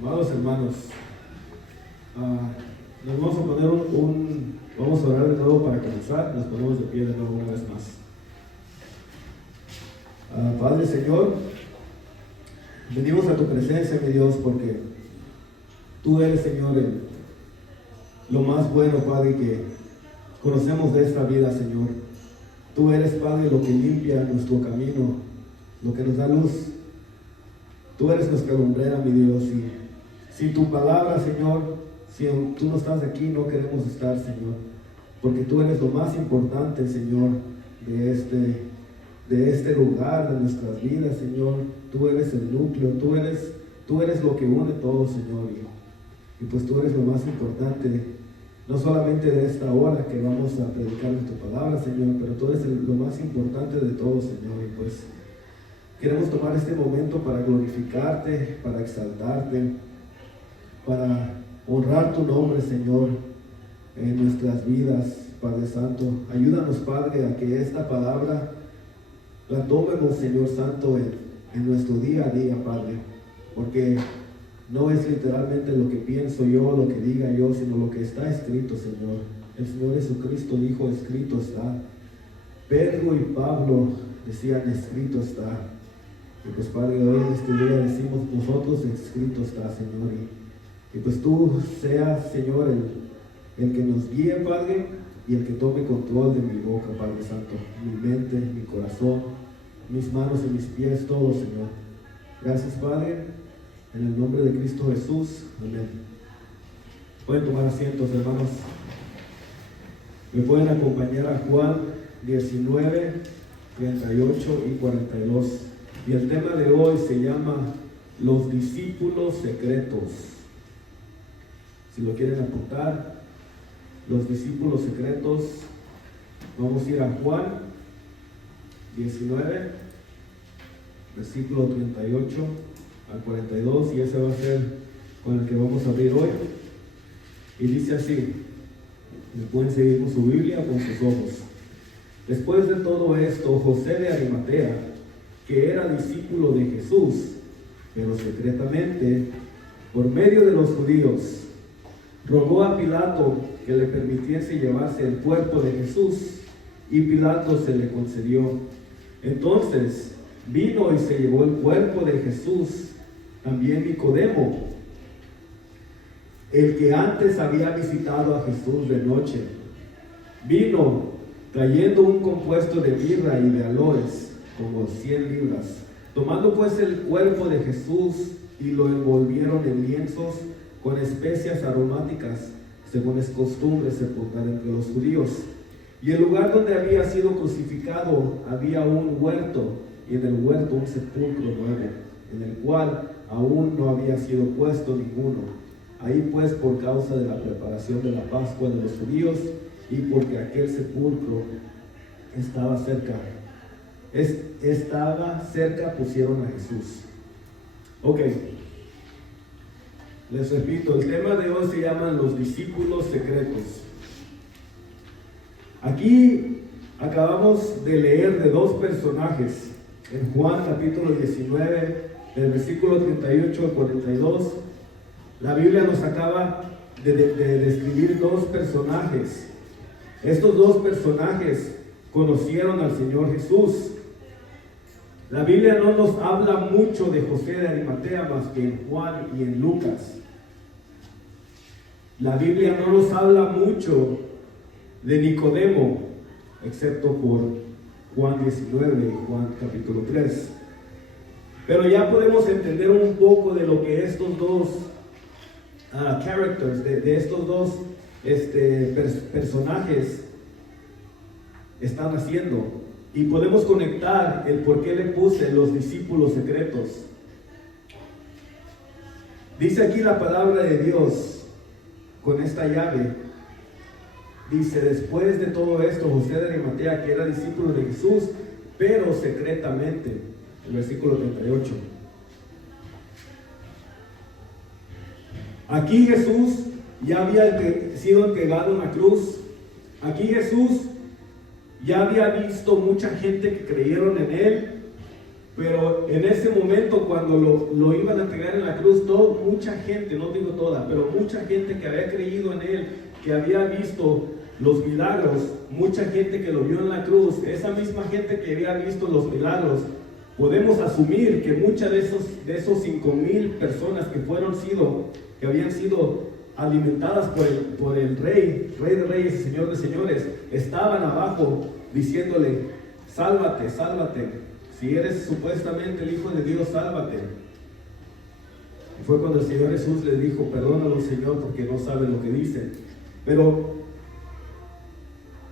Amados hermanos, nos vamos a poner vamos a orar de nuevo para comenzar. Nos ponemos de pie de nuevo una vez más. Padre Señor, venimos a tu presencia, mi Dios, porque tú eres, Señor, lo más bueno, Padre, que conocemos de esta vida, Señor. Tú eres, Padre, lo que limpia nuestro camino, lo que nos da luz. Tú eres nuestra lumbrera, mi Dios, y sin tu palabra, Señor, si tú no estás aquí, no queremos estar, Señor, porque tú eres lo más importante, Señor, de este lugar, de nuestras vidas, Señor. Tú eres el núcleo, tú eres lo que une todo, Señor, y pues tú eres lo más importante, no solamente de esta hora que vamos a predicar de tu palabra, Señor, pero tú eres lo más importante de todo, Señor, y pues queremos tomar este momento para glorificarte, para exaltarte, para honrar tu nombre, Señor, en nuestras vidas, Padre Santo. Ayúdanos, Padre, a que esta palabra la tomemos, Señor Santo, en nuestro día a día, Padre, porque no es literalmente lo que pienso yo, lo que diga yo, sino lo que está escrito, Señor. El Señor Jesucristo dijo, escrito está. Pedro y Pablo decían, escrito está. Y pues, Padre, hoy en este día decimos nosotros, escrito está, Señor. Y pues tú seas, Señor, el que nos guíe, Padre, y el que tome control de mi boca, Padre Santo, mi mente, mi corazón, mis manos y mis pies, todo, Señor. Gracias, Padre, en el nombre de Cristo Jesús. Amén. Pueden tomar asientos, hermanos. Me pueden acompañar a Juan 19, 38 y 42. Y el tema de hoy se llama los discípulos secretos. Si lo quieren apuntar, los discípulos secretos, vamos a ir a Juan 19, versículo 38 al 42, y ese va a ser con el que vamos a abrir hoy. Y dice así, me pueden seguir con su Biblia o con sus ojos. Después de todo esto, José de Arimatea, que era discípulo de Jesús, pero secretamente, por medio de los judíos, rogó a Pilato que le permitiese llevarse el cuerpo de Jesús, y Pilato se le concedió. Entonces vino y se llevó el cuerpo de Jesús también Nicodemo, el que antes había visitado a Jesús de noche. Vino trayendo un compuesto de mirra y de aloes, como 100 libras. Tomando pues el cuerpo de Jesús, y lo envolvieron en lienzos con especias aromáticas, según es costumbre sepultar entre los judíos. Y el lugar donde había sido crucificado había un huerto, y en el huerto un sepulcro nuevo, en el cual aún no había sido puesto ninguno. Ahí pues, por causa de la preparación de la Pascua de los judíos, y porque aquel sepulcro estaba cerca, pusieron a Jesús. Ok. Les repito, el tema de hoy se llama los discípulos secretos. Aquí acabamos de leer de dos personajes en Juan capítulo 19, del versículo 38 al 42. La Biblia nos acaba de describir dos personajes. Estos dos personajes conocieron al Señor Jesús. La Biblia no nos habla mucho de José de Arimatea más que en Juan y en Lucas. La Biblia no nos habla mucho de Nicodemo, excepto por Juan 19 y Juan capítulo 3. Pero ya podemos entender un poco de lo que estos dos characters, de estos dos personajes están haciendo. Y podemos conectar el por qué le puse los discípulos secretos. Dice aquí la palabra de Dios con esta llave. Dice, después de todo esto, José de Arimatea, que era discípulo de Jesús, pero secretamente. El versículo 38. Aquí Jesús ya había sido entregado en la cruz. Aquí Jesús ya había visto mucha gente que creyeron en él. Pero en ese momento, cuando lo iban a entregar en la cruz, mucha gente, no digo toda, pero mucha gente que había creído en él, que había visto los milagros, mucha gente que lo vio en la cruz, esa misma gente que había visto los milagros, podemos asumir que muchas de esos 5,000 personas que habían sido alimentadas por el Rey de Reyes y Señor de Señores, estaban abajo diciéndole: sálvate, sálvate. Si eres supuestamente el Hijo de Dios, sálvate. Y fue cuando el Señor Jesús le dijo: perdónalo, Señor, porque no saben lo que dicen. Pero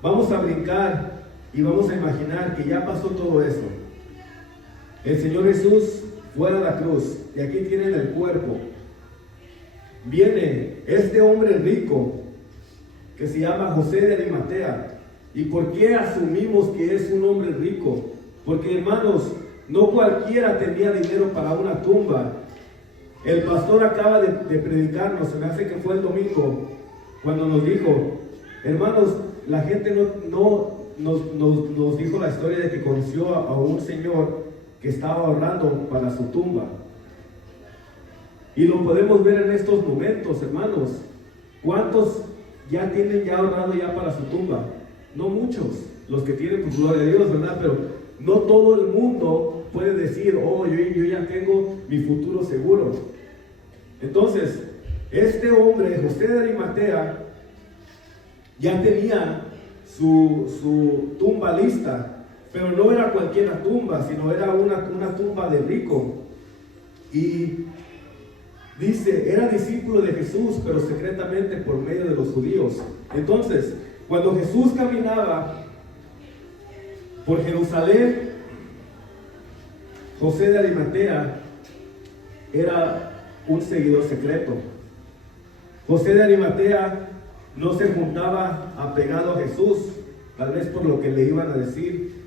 vamos a brincar y vamos a imaginar que ya pasó todo eso. El Señor Jesús fue a la cruz, y aquí tienen el cuerpo. Viene este hombre rico que se llama José de Arimatea. ¿Y por qué asumimos que es un hombre rico? Porque, hermanos, no cualquiera tenía dinero para una tumba. El pastor acaba de predicarnos, se me hace que fue el domingo, cuando nos dijo: hermanos, la gente nos dijo la historia de que conoció a un señor que estaba ahorrando para su tumba. Y lo podemos ver en estos momentos, hermanos. ¿Cuántos ya tienen ahorrado para su tumba? No muchos. Los que tienen, pues gloria a Dios, ¿verdad? Pero no todo el mundo puede decir: oh, yo ya tengo mi futuro seguro. Entonces, este hombre, José de Arimatea, ya tenía su tumba lista, pero no era cualquier tumba, sino era una tumba de rico. Y dice, era discípulo de Jesús, pero secretamente por medio de los judíos. Entonces, cuando Jesús caminaba por Jerusalén, José de Arimatea era un seguidor secreto. José de Arimatea no se juntaba apegado a Jesús, tal vez por lo que le iban a decir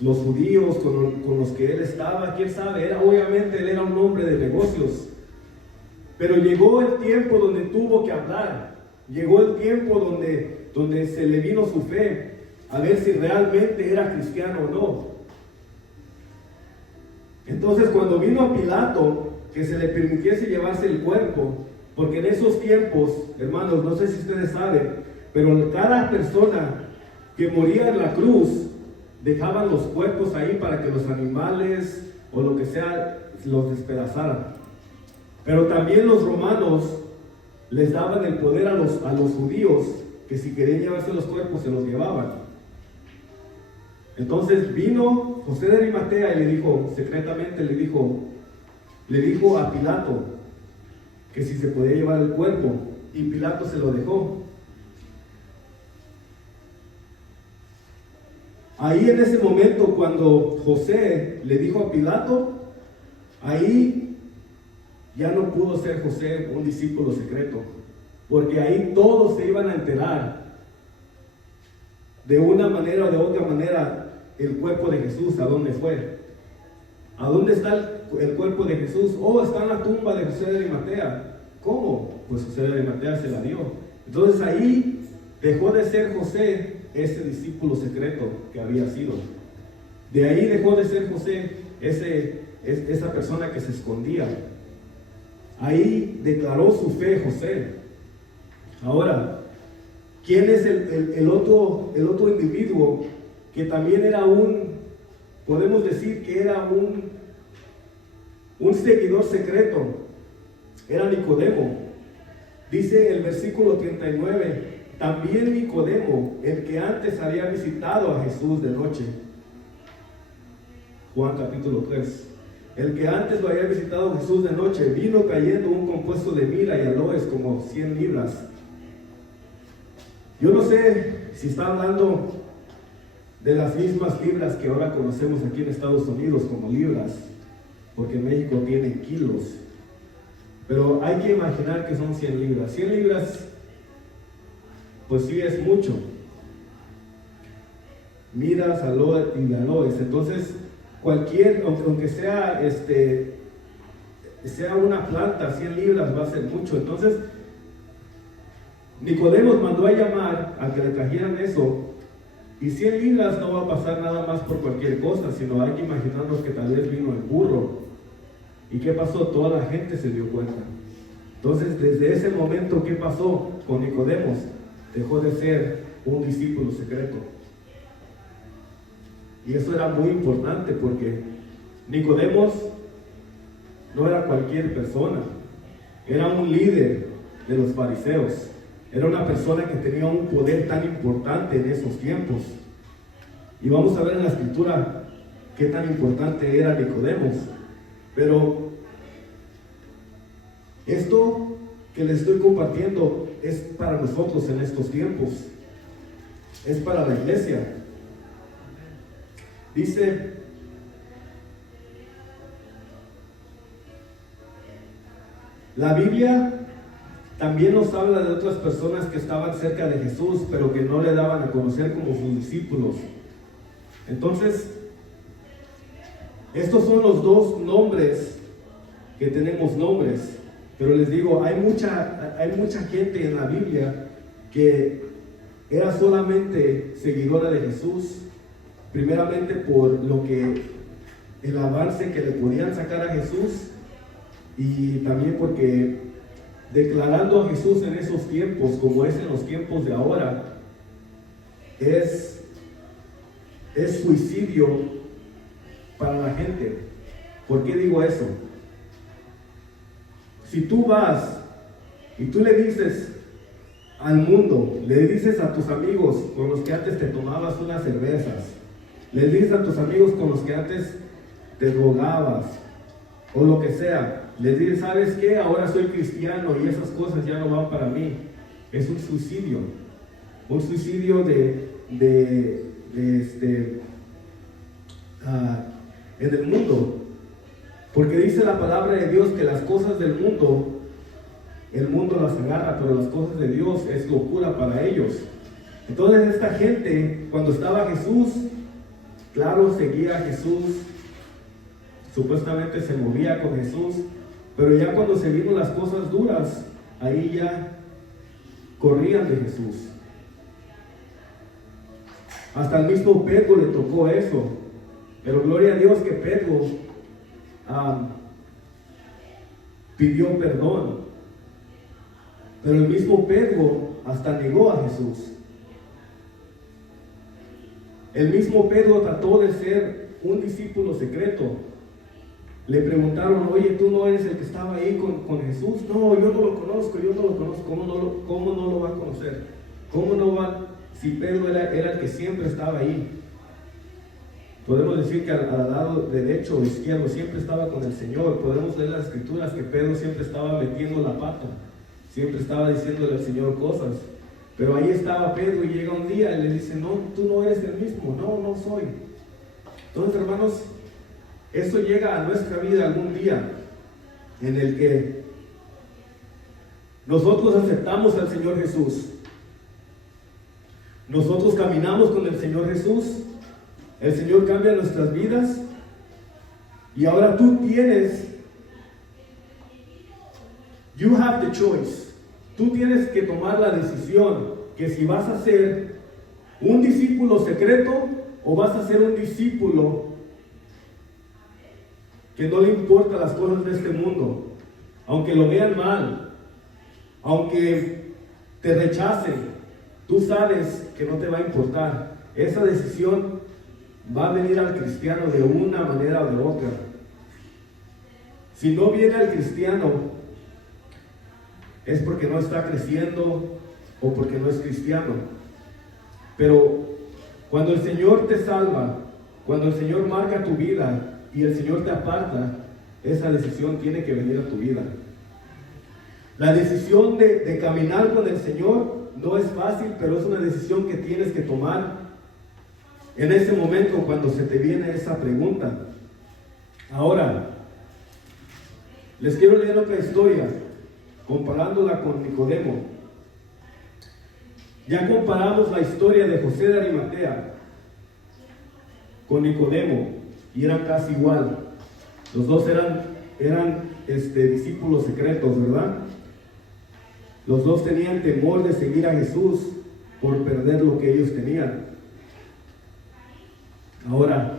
los judíos con los que él estaba, quién sabe. Obviamente él era un hombre de negocios, pero llegó el tiempo donde tuvo que hablar, llegó el tiempo donde se le vino su fe, a ver si realmente era cristiano o no. Entonces, cuando vino a Pilato que se le permitiese llevarse el cuerpo, porque en esos tiempos, hermanos, no sé si ustedes saben, pero cada persona que moría en la cruz dejaban los cuerpos ahí para que los animales o lo que sea los despedazaran. Pero también los romanos les daban el poder a los judíos, que si querían llevarse los cuerpos se los llevaban. Entonces vino José de Arimatea y le dijo, secretamente le dijo a Pilato que si se podía llevar el cuerpo, y Pilato se lo dejó. Ahí en ese momento, cuando José le dijo a Pilato, ahí ya no pudo ser José un discípulo secreto, porque ahí todos se iban a enterar de una manera o de otra manera el cuerpo de Jesús, ¿a dónde fue? ¿A dónde está el cuerpo de Jesús? Oh, está en la tumba de José de Arimatea. ¿Cómo? Pues José de Arimatea se la dio. Entonces ahí dejó de ser José ese discípulo secreto que había sido. De ahí dejó de ser José esa persona que se escondía. Ahí declaró su fe José. Ahora, ¿quién es el otro individuo que también era podemos decir que era un seguidor secreto? Era Nicodemo. Dice el versículo 39, también Nicodemo, el que antes había visitado a Jesús de noche. Juan capítulo 3. El que antes lo había visitado a Jesús de noche, vino cayendo un compuesto de mirra y aloes como 100 libras. Yo no sé si está hablando de las mismas libras que ahora conocemos aquí en Estados Unidos como libras, porque en México tienen kilos, pero hay que imaginar que son 100 libras. 100 libras, pues sí es mucho. Mirras, aloes y aloes. Entonces, aunque sea una planta, 100 libras va a ser mucho. Entonces, Nicodemo mandó a llamar a que le trajeran eso. Y 100 libras no va a pasar nada más por cualquier cosa, sino hay que imaginarnos que tal vez vino el burro. ¿Y qué pasó? Toda la gente se dio cuenta. Entonces, desde ese momento, ¿qué pasó con Nicodemos? Dejó de ser un discípulo secreto. Y eso era muy importante porque Nicodemos no era cualquier persona. Era un líder de los fariseos. Era una persona que tenía un poder tan importante en esos tiempos. Y vamos a ver en la escritura qué tan importante era Nicodemos. Pero esto que les estoy compartiendo es para nosotros en estos tiempos. Es para la iglesia. Dice, la Biblia también nos habla de otras personas que estaban cerca de Jesús, pero que no le daban a conocer como sus discípulos. Entonces, estos son los dos nombres que tenemos nombres. Pero les digo, hay mucha gente en la Biblia que era solamente seguidora de Jesús, primeramente por el avance que le podían sacar a Jesús, y también porque declarando a Jesús en esos tiempos, como es en los tiempos de ahora, es suicidio para la gente. ¿Por qué digo eso? Si tú vas y tú le dices al mundo, le dices a tus amigos con los que antes te tomabas unas cervezas, le dices a tus amigos con los que antes te drogabas o lo que sea, les dices, ¿sabes qué? Ahora soy cristiano y esas cosas ya no van para mí. Es un suicidio en el mundo. Porque dice la palabra de Dios que las cosas del mundo, el mundo las agarra, pero las cosas de Dios es locura para ellos. Entonces esta gente, cuando estaba Jesús, claro, seguía a Jesús, supuestamente se movía con Jesús, pero ya cuando se vino las cosas duras, ahí ya corrían de Jesús. Hasta el mismo Pedro le tocó eso, pero gloria a Dios que Pedro pidió perdón, pero el mismo Pedro hasta negó a Jesús. El mismo Pedro trató de ser un discípulo secreto. Le preguntaron, oye, ¿tú no eres el que estaba ahí con Jesús? No, yo no lo conozco. ¿Cómo no lo va a conocer? ¿Cómo no va? Si Pedro era el que siempre estaba ahí. Podemos decir que al lado derecho o izquierdo siempre estaba con el Señor. Podemos leer las escrituras que Pedro siempre estaba metiendo la pata, siempre estaba diciéndole al Señor cosas. Pero ahí estaba Pedro y llega un día y le dice, no, tú no eres el mismo. No soy. Entonces, hermanos, eso llega a nuestra vida algún día en el que nosotros aceptamos al Señor Jesús. Nosotros caminamos con el Señor Jesús. El Señor cambia nuestras vidas. Y ahora tú you have the choice. Tú tienes que tomar la decisión que si vas a ser un discípulo secreto o vas a ser un discípulo que no le importan las cosas de este mundo, aunque lo vean mal, aunque te rechacen, tú sabes que no te va a importar. Esa decisión va a venir al cristiano de una manera o de otra. Si no viene al cristiano, es porque no está creciendo o porque no es cristiano. Pero cuando el Señor te salva, cuando el Señor marca tu vida y el Señor te aparta, esa decisión tiene que venir a tu vida. La decisión de caminar con el Señor no es fácil, pero es una decisión que tienes que tomar en ese momento cuando se te viene esa pregunta. Ahora, les quiero leer otra historia, comparándola con Nicodemo. Ya comparamos la historia de José de Arimatea con Nicodemo y eran casi igual. Los dos eran discípulos secretos, ¿verdad? Los dos tenían temor de seguir a Jesús por perder lo que ellos tenían. Ahora,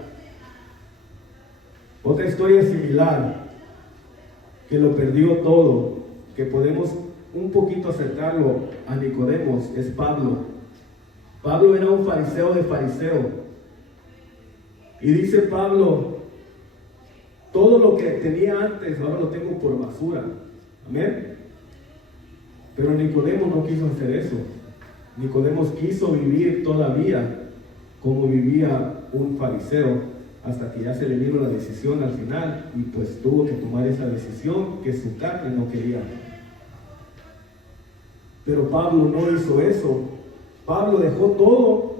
otra historia similar, que lo perdió todo, que podemos un poquito acercarlo a Nicodemos, es Pablo. Pablo era un fariseo de fariseo. Y dice Pablo, todo lo que tenía antes, ahora lo tengo por basura. Amén. Pero Nicodemo no quiso hacer eso. Nicodemo quiso vivir todavía como vivía un fariseo, hasta que ya se le vino la decisión al final, y pues tuvo que tomar esa decisión que su carne no quería. Pero Pablo no hizo eso. Pablo dejó todo.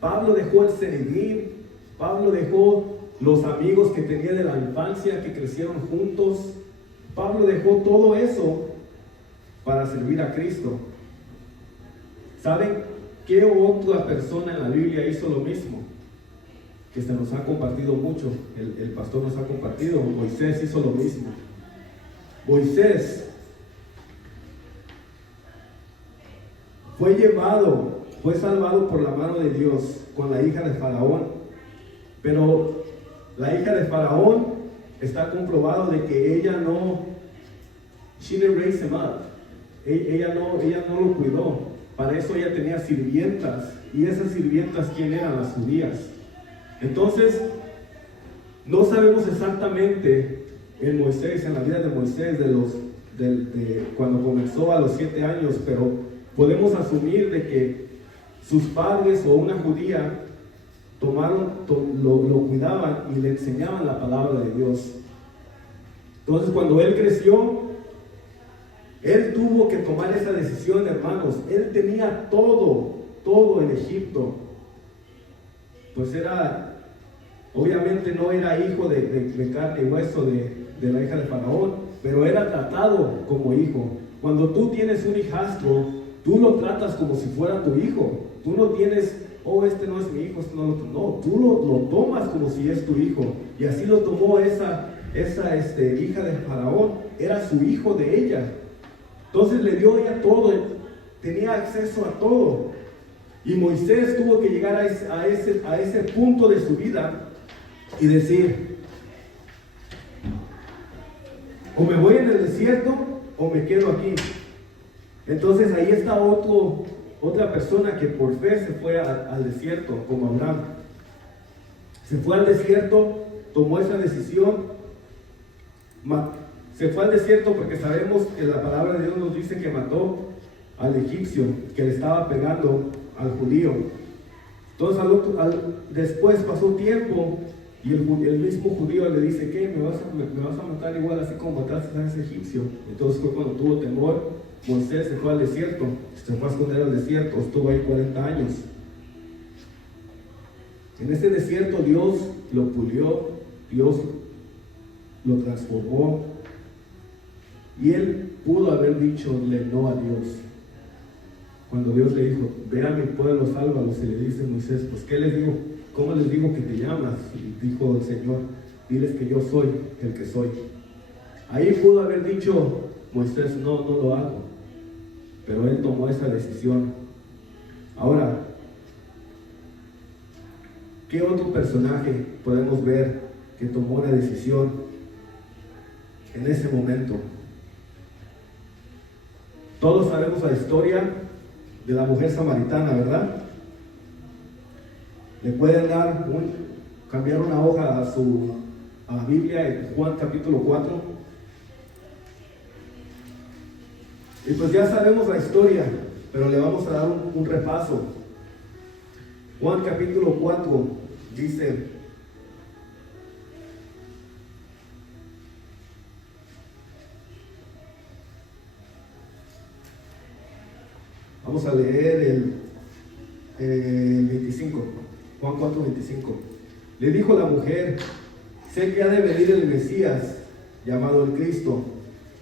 Pablo dejó el servir. Pablo dejó los amigos que tenía de la infancia, que crecieron juntos. Pablo dejó todo eso para servir a Cristo. ¿Saben qué otra persona en la Biblia hizo lo mismo? Que se nos ha compartido mucho. El pastor nos ha compartido. Moisés hizo lo mismo. Moisés fue salvado por la mano de Dios con la hija de Faraón. Pero la hija de Faraón está comprobado de que ella no, she didn't raise him up. Ella no lo cuidó. Para eso ella tenía sirvientas. Y esas sirvientas, ¿quién eran? Las judías. Entonces, no sabemos exactamente en Moisés, en la vida de Moisés, de cuando comenzó a los 7 años, pero podemos asumir de que sus padres o una judía lo cuidaban y le enseñaban la palabra de Dios. Entonces, cuando él creció, él tuvo que tomar esa decisión, hermanos. Él tenía todo en Egipto. Pues obviamente no era hijo de carne y hueso de la hija de Faraón, pero era tratado como hijo. Cuando tú tienes un hijastro, tú lo tratas como si fuera tu hijo. Tú no tienes, este no es mi hijo, este no es otro. No, tú lo tomas como si es tu hijo. Y así lo tomó esa hija de Faraón. Era su hijo de ella. Entonces le dio ella todo, tenía acceso a todo. Y Moisés tuvo que llegar a ese punto de su vida y decir, o me voy en el desierto o me quedo aquí. Entonces ahí está otra persona que por fe se fue al desierto, como Abraham. Se fue al desierto, tomó esa decisión. Se fue al desierto porque sabemos que la palabra de Dios nos dice que mató al egipcio, que le estaba pegando al judío. Entonces después pasó tiempo y el mismo judío le dice, ¿qué? ¿Me vas a matar igual así como mataste a ese egipcio? Entonces fue cuando tuvo temor. Moisés se fue al desierto, se fue a esconder al desierto, estuvo ahí 40 años. En ese desierto Dios lo pulió, Dios lo transformó, y él pudo haber dichole no a Dios. Cuando Dios le dijo, ve a mi pueblo, sálvalos, y le dice Moisés, pues ¿qué les digo? ¿Cómo les digo que te llamas? Y dijo el Señor, diles que yo soy el que soy. Ahí pudo haber dicho Moisés, no lo hago. Pero él tomó esa decisión. Ahora, ¿qué otro personaje podemos ver que tomó una decisión en ese momento? Todos sabemos la historia de la mujer samaritana, ¿verdad? Le pueden cambiar una hoja a la Biblia en Juan capítulo 4. Y pues ya sabemos la historia, pero le vamos a dar un repaso. Juan capítulo 4 dice: vamos a leer el 25, Juan 4, 25. Le dijo la mujer: sé que ha de venir el Mesías, llamado el Cristo.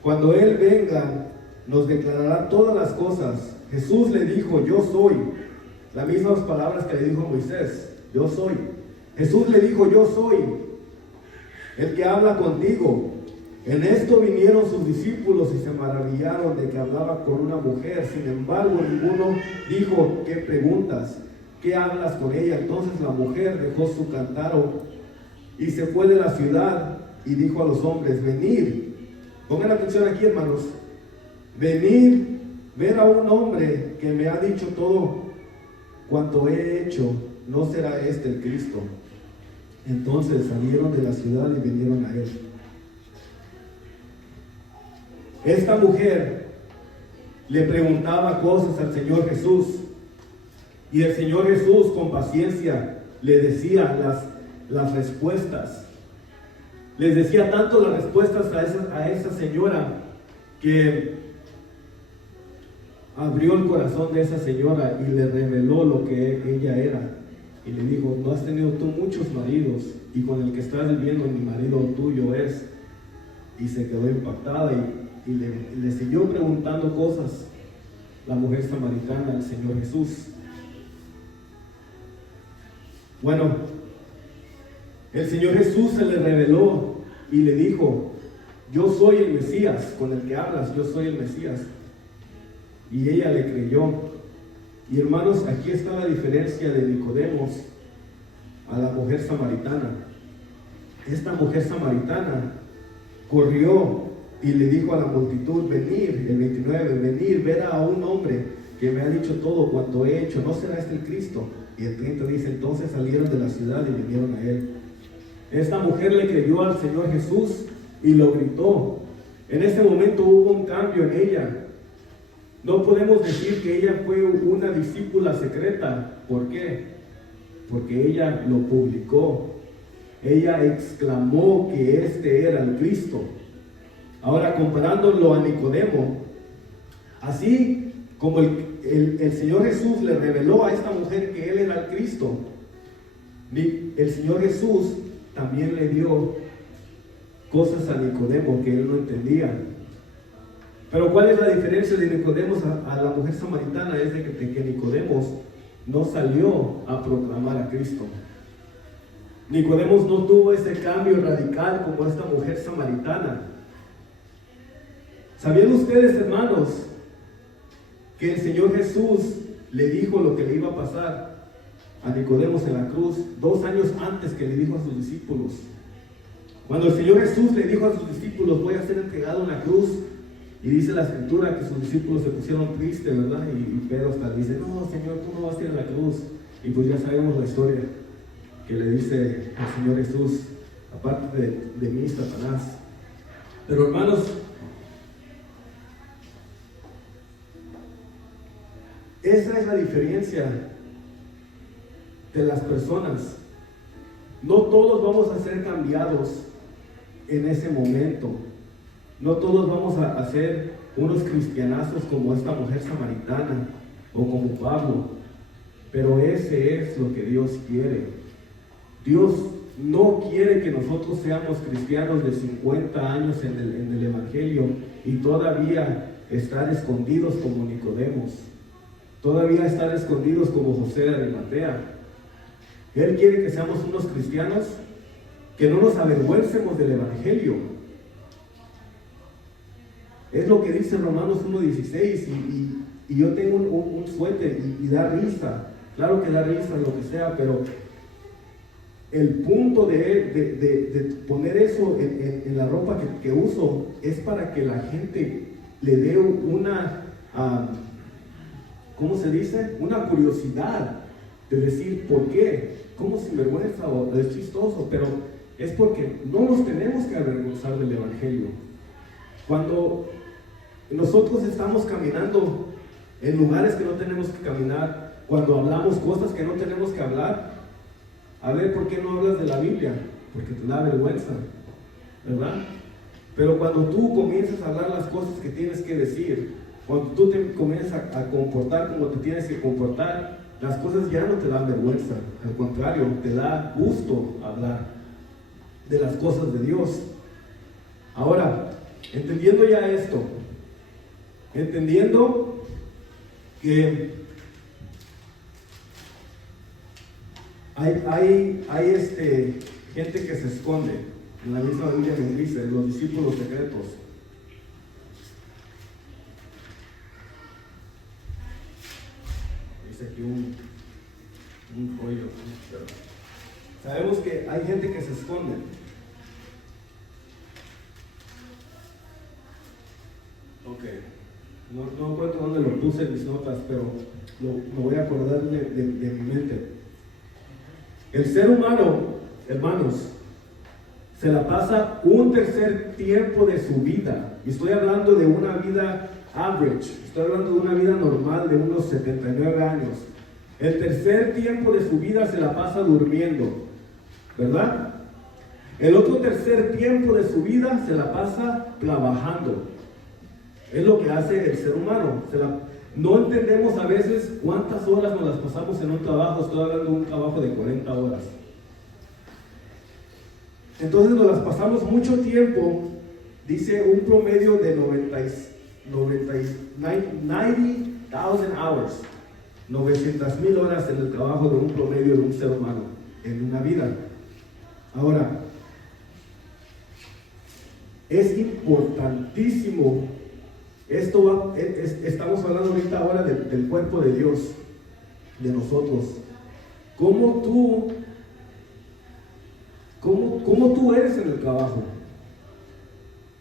Cuando Él venga, nos declarará todas las cosas. Jesús le dijo: yo soy. Las mismas palabras que le dijo Moisés: yo soy. Jesús le dijo: yo soy el que habla contigo. En esto vinieron sus discípulos y se maravillaron de que hablaba con una mujer. Sin embargo, ninguno dijo: ¿qué preguntas? ¿qué hablas con ella? Entonces la mujer dejó su cántaro y se fue de la ciudad y dijo a los hombres: venid, pongan atención aquí, hermanos, venid, ver a un hombre que me ha dicho todo cuanto he hecho, ¿no será este el Cristo? Entonces salieron de la ciudad y vinieron a él. Esta mujer le preguntaba cosas al Señor Jesús, y el Señor Jesús con paciencia le decía las respuestas. Les decía tanto las respuestas a esa señora, que abrió el corazón de esa señora y le reveló lo que ella era. Y le dijo: no has tenido tú muchos maridos, y con el que estás viviendo mi marido tuyo es. Y se quedó impactada y le siguió preguntando cosas la mujer samaritana al Señor Jesús. Bueno, el Señor Jesús se le reveló y le dijo: yo soy el Mesías, con el que hablas, yo soy el Mesías. Y ella le creyó. Y hermanos, aquí está la diferencia de Nicodemos a la mujer samaritana. Esta mujer samaritana corrió y le dijo a la multitud: venir, el 29, venir, ver a un hombre que me ha dicho todo cuanto he hecho, ¿no será este el Cristo? Y el 30 dice: entonces salieron de la ciudad y vinieron a él. Esta mujer le creyó al Señor Jesús y lo gritó. En ese momento hubo un cambio en ella. No podemos decir que ella fue una discípula secreta. ¿Por qué? Porque ella lo publicó. Ella exclamó que este era el Cristo. Ahora, comparándolo a Nicodemo, así como el Señor Jesús le reveló a esta mujer que él era el Cristo, el Señor Jesús también le dio cosas a Nicodemo que él no entendía. Pero ¿cuál es la diferencia de Nicodemo a la mujer samaritana? Es de que Nicodemo no salió a proclamar a Cristo. Nicodemo no tuvo ese cambio radical como esta mujer samaritana. ¿Sabían ustedes, hermanos, que el Señor Jesús le dijo lo que le iba a pasar a Nicodemo en la cruz 2 años antes que le dijo a sus discípulos? Cuando el Señor Jesús le dijo a sus discípulos: voy a ser entregado en la cruz, y dice la escritura que sus discípulos se pusieron tristes, ¿verdad? Y Pedro hasta dice: no, Señor, tú no vas a ir a la cruz. Y pues ya sabemos la historia que le dice al Señor Jesús: aparte de mí, Satanás. Pero hermanos, esa es la diferencia de las personas. No todos vamos a ser cambiados en ese momento. No todos vamos a hacer unos cristianazos como esta mujer samaritana o como Pablo. Pero ese es lo que Dios quiere. Dios no quiere que nosotros seamos cristianos de 50 años en el Evangelio y todavía estar escondidos como Nicodemos. Todavía estar escondidos como José de Arimatea. Él quiere que seamos unos cristianos que no nos avergüencemos del Evangelio. Es lo que dice Romanos 1:16, y yo tengo un suéter y da risa. Claro que da risa, lo que sea, pero el punto de poner eso en la ropa que uso es para que la gente le dé una, ¿cómo se dice? Una curiosidad de decir ¿por qué? ¿Cómo sinvergüenza? O es chistoso, pero es porque no nos tenemos que avergonzar del Evangelio. Cuando nosotros estamos caminando en lugares que no tenemos que caminar, cuando hablamos cosas que no tenemos que hablar, a ver, ¿por qué no hablas de la Biblia? Porque te da vergüenza, ¿verdad? Pero cuando tú comienzas a hablar las cosas que tienes que decir, cuando tú te comienzas a comportar como te tienes que comportar, las cosas ya no te dan vergüenza. Al contrario, te da gusto hablar de las cosas de Dios. Ahora, entendiendo ya esto, entendiendo que hay gente que se esconde, en la misma Biblia nos dice, los discípulos secretos. Dice aquí Sabemos que hay gente que se esconde. Ok. No encuentro dónde lo puse en mis notas, pero me voy a acordar de mi mente. El ser humano, hermanos, se la pasa un tercer tiempo de su vida. Y estoy hablando de una vida average. Estoy hablando de una vida normal de unos 79 años. El tercer tiempo de su vida se la pasa durmiendo, ¿verdad? El otro tercer tiempo de su vida se la pasa trabajando. Es lo que hace el ser humano. No entendemos a veces cuántas horas nos las pasamos en un trabajo. Estoy hablando de un trabajo de 40 horas. Entonces nos las pasamos mucho tiempo, dice un promedio de 90,000 hours, 900,000 horas en el trabajo de un promedio de un ser humano en una vida. Ahora, es importantísimo, estamos hablando ahorita ahora del cuerpo de Dios, de nosotros, cómo tú eres en el trabajo.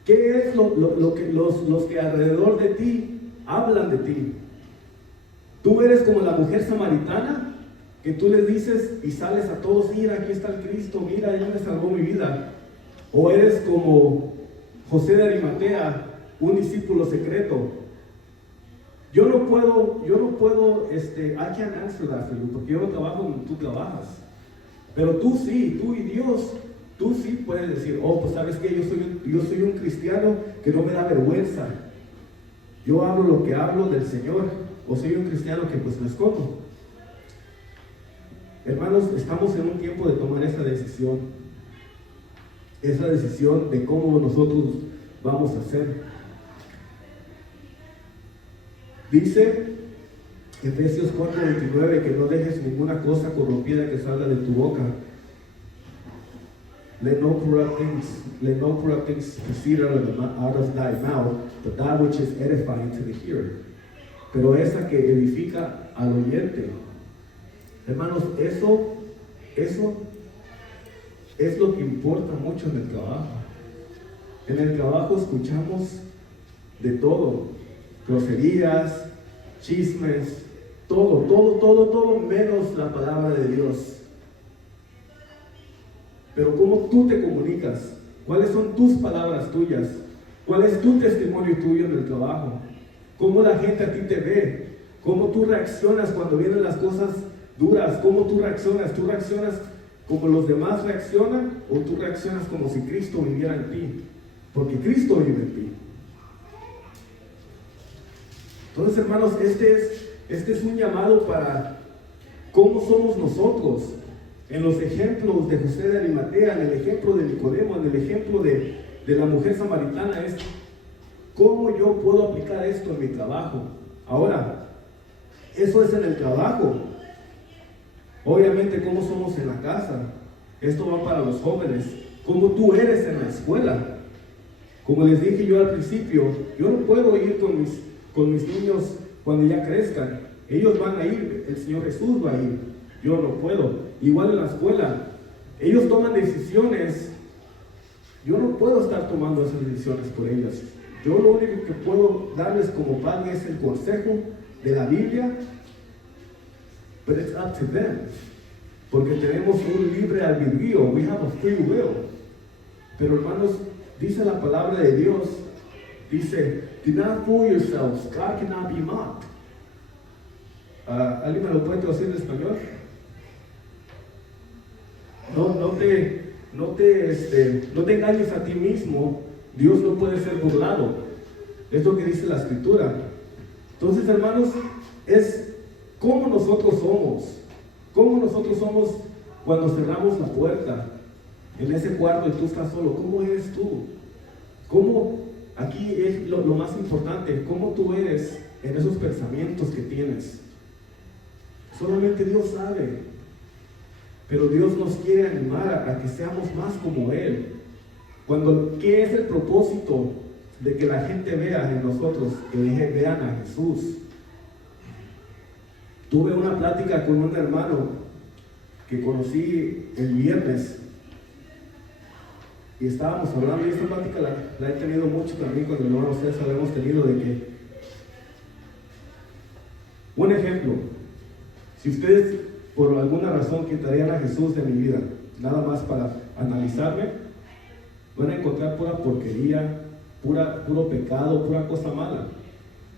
¿Qué es lo que los que alrededor de ti hablan de ti? Tú eres como la mujer samaritana, que tú les dices y sales a todos, mira, aquí está el Cristo, mira, Él me salvó mi vida. O eres como José de Arimatea, un discípulo secreto. Yo no puedo, I can't answer that for you, porque yo no trabajo donde tú trabajas. Pero tú sí, tú y Dios, tú sí puedes decir, oh, pues sabes que yo soy un cristiano que no me da vergüenza. Yo hablo lo que hablo del Señor, o soy un cristiano que pues me escondo. Hermanos, estamos en un tiempo de tomar esa decisión de cómo nosotros vamos a hacer. Dice Efesios 4:29 que no dejes ninguna cosa corrompida que salga de tu boca. Let no corrupt things proceed out of thy mouth, but that which is edifying to the hearer. Pero esa que edifica al oyente. Hermanos, eso es lo que importa mucho en el trabajo. En el trabajo escuchamos de todo, groserías, chismes, todo menos la palabra de Dios. Pero ¿cómo tú te comunicas? ¿Cuáles son tus palabras tuyas? ¿Cuál es tu testimonio tuyo en el trabajo? ¿Cómo la gente a ti te ve? ¿Cómo tú reaccionas cuando vienen las cosas duras? ¿Cómo tú reaccionas? ¿Tú reaccionas como los demás reaccionan o tú reaccionas como si Cristo viviera en ti? Porque Cristo vive en ti. Entonces, hermanos, este es un llamado para cómo somos nosotros. En los ejemplos de José de Arimatea, en el ejemplo de Nicodemo, en el ejemplo de la mujer samaritana, es cómo yo puedo aplicar esto en mi trabajo. Ahora, eso es en el trabajo. Obviamente, cómo somos en la casa. Esto va para los jóvenes. Cómo tú eres en la escuela. Como les dije yo al principio, yo no puedo ir con mis niños cuando ya crezcan. Ellos van a ir, el Señor Jesús va a ir. Yo no puedo. Igual en la escuela, ellos toman decisiones. Yo no puedo estar tomando esas decisiones por ellos. Yo lo único que puedo darles como padre es el consejo de la Biblia, but it's up to them. Porque tenemos un libre albedrío, we have a free will. Pero hermanos, dice la palabra de Dios, dice, do not fool yourselves, God cannot be mocked. ¿Alguien me lo puede traducir en español? No te engañes a ti mismo. Dios no puede ser burlado. Es lo que dice la Escritura. Entonces, hermanos, es cómo nosotros somos. Cómo nosotros somos cuando cerramos la puerta en ese cuarto y tú estás solo. ¿Cómo eres tú? ¿Cómo? Aquí es lo más importante. ¿Cómo tú eres en esos pensamientos que tienes? Solamente Dios sabe. Pero Dios nos quiere animar a que seamos más como Él. ¿Qué es el propósito de que la gente vea en nosotros? Que vean a Jesús. Tuve una plática con un hermano que conocí el viernes y estábamos hablando, y esta plática la he tenido mucho también con el hermano César, la hemos tenido, de que, un ejemplo, si ustedes por alguna razón quitarían a Jesús de mi vida, nada más para analizarme, van a encontrar pura porquería, puro pecado, pura cosa mala.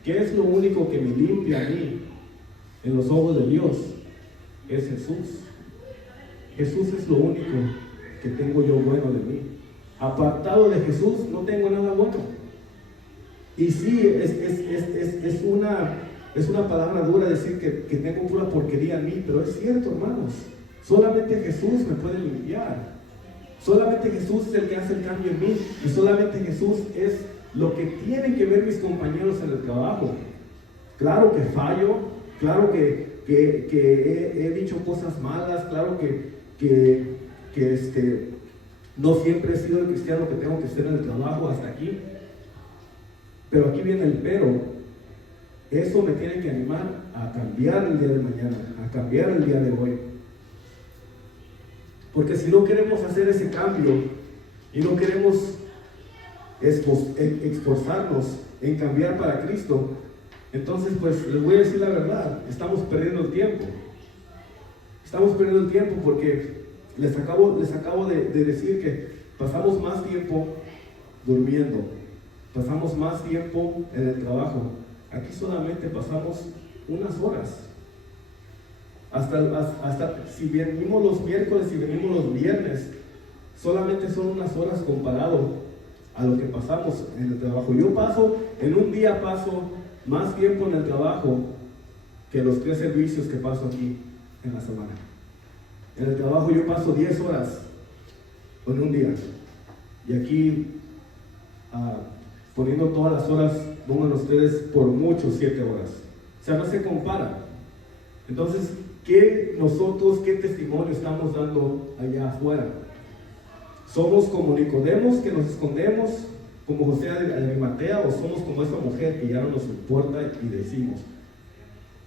¿Qué es lo único que me limpia a mí en los ojos de Dios? Es Jesús. Jesús es lo único que tengo yo bueno de mí. Apartado de Jesús no tengo nada bueno. Y sí, es una palabra dura decir que tengo pura porquería en mí, pero es cierto, hermanos. Solamente Jesús me puede limpiar. Solamente Jesús es el que hace el cambio en mí, y solamente Jesús es lo que tienen que ver mis compañeros en el trabajo. Claro que fallo, claro que he dicho cosas malas, claro que no siempre he sido el cristiano que tengo que ser en el trabajo hasta aquí. Pero aquí viene el pero. Eso me tiene que animar a cambiar el día de mañana, a cambiar el día de hoy. Porque si no queremos hacer ese cambio y no queremos esforzarnos en cambiar para Cristo, entonces pues les voy a decir la verdad, estamos perdiendo el tiempo. Estamos perdiendo el tiempo porque les acabo de decir que pasamos más tiempo durmiendo, pasamos más tiempo en el trabajo. Aquí solamente pasamos unas horas. Hasta si venimos los miércoles y venimos los viernes, solamente son unas horas comparado a lo que pasamos en el trabajo. En un día paso más tiempo en el trabajo que los 3 servicios que paso aquí en la semana. En el trabajo yo paso 10 horas en un día. Y aquí, poniendo todas las horas, pongan ustedes por mucho 7 horas. O sea, no se compara. Entonces, ¿qué testimonio estamos dando allá afuera? ¿Somos como Nicodemos, que nos escondemos, como José de Arimatea, o somos como esta mujer que ya no nos importa y decimos?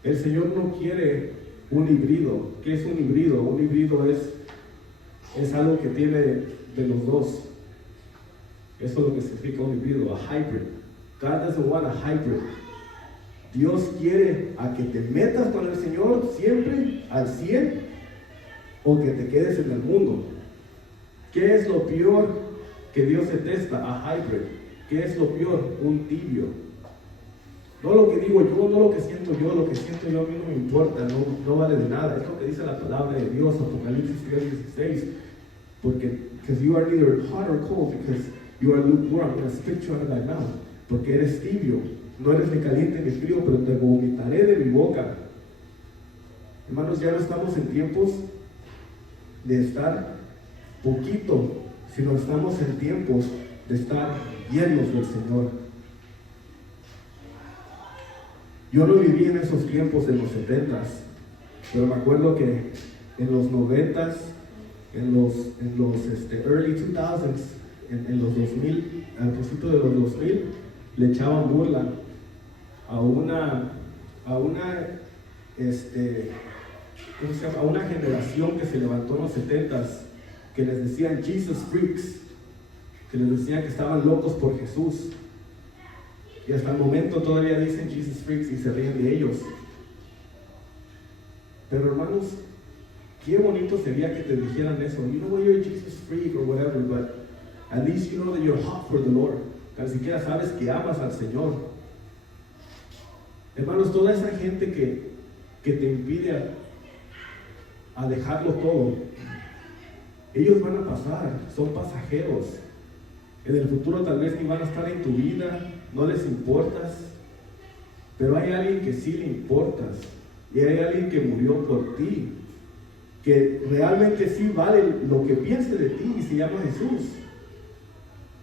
El Señor no quiere un híbrido. ¿Qué es un híbrido? Un híbrido es algo que tiene de los dos. Eso es lo que significa un híbrido, a hybrid. God doesn't want a hybrid. Dios quiere a que te metas con el Señor siempre al 100 o que te quedes en el mundo. ¿Qué es lo peor que Dios detesta? A hybrid. ¿Qué es lo peor? Un tibio. No lo que digo yo, no lo que siento yo, lo que siento yo a mí no me importa, no vale de nada. Es lo que dice la palabra de Dios, Apocalipsis 3:16. Because you are neither hot or cold, because you are lukewarm, I'm going to spit you out of thy mouth. Porque eres tibio, no eres ni caliente ni frío, pero te vomitaré de mi boca. Hermanos, ya no estamos en tiempos de estar poquito, sino estamos en tiempos de estar llenos del Señor. Yo no viví en esos tiempos de los 70s, pero me acuerdo que en los 90s, en los early 2000s, en los 2000, al principio de los 2000, le echaban burla a una generación que se levantó en los 70s, que les decían Jesus Freaks, que les decían que estaban locos por Jesús. Y hasta el momento todavía dicen Jesus Freaks y se ríen de ellos. Pero hermanos, qué bonito sería que te dijeran eso. You know what, you're a Jesus Freak or whatever, but at least you know that you're hot for the Lord. Ni siquiera sabes que amas al Señor. Hermanos, toda esa gente que te impide a dejarlo todo, ellos van a pasar, son pasajeros. En el futuro tal vez ni van a estar en tu vida, no les importas, pero hay alguien que sí le importas, y hay alguien que murió por ti, que realmente sí vale lo que piense de ti, y se llama Jesús.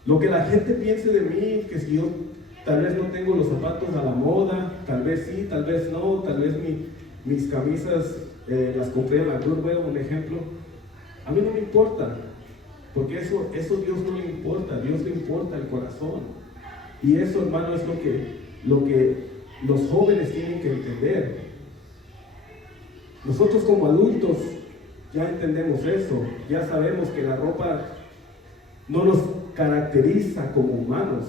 Lo que la gente piense de mí, que si yo tal vez no tengo los zapatos a la moda, tal vez sí, tal vez no, tal vez mis camisas las compré en la Goodwill, un ejemplo, a mí no me importa, porque eso Dios no le importa, a Dios le importa el corazón. Y eso, hermano, es lo que los jóvenes tienen que entender. Nosotros como adultos ya entendemos eso, ya sabemos que la ropa no nos caracteriza como humanos,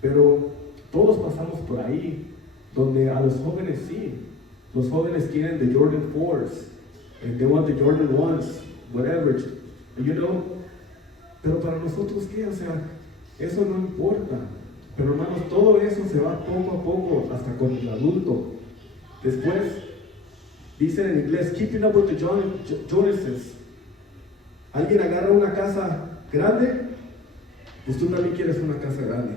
pero todos pasamos por ahí, donde a los jóvenes sí, los jóvenes quieren the Jordan 4s, and they want the Jordan 1s, whatever, you know, pero para nosotros ¿qué? O sea, eso no importa, pero hermanos, todo eso se va poco a poco hasta con el adulto. Después, dicen en inglés, keeping up with the Joneses. Alguien agarra una casa grande, pues tú también quieres una casa grande.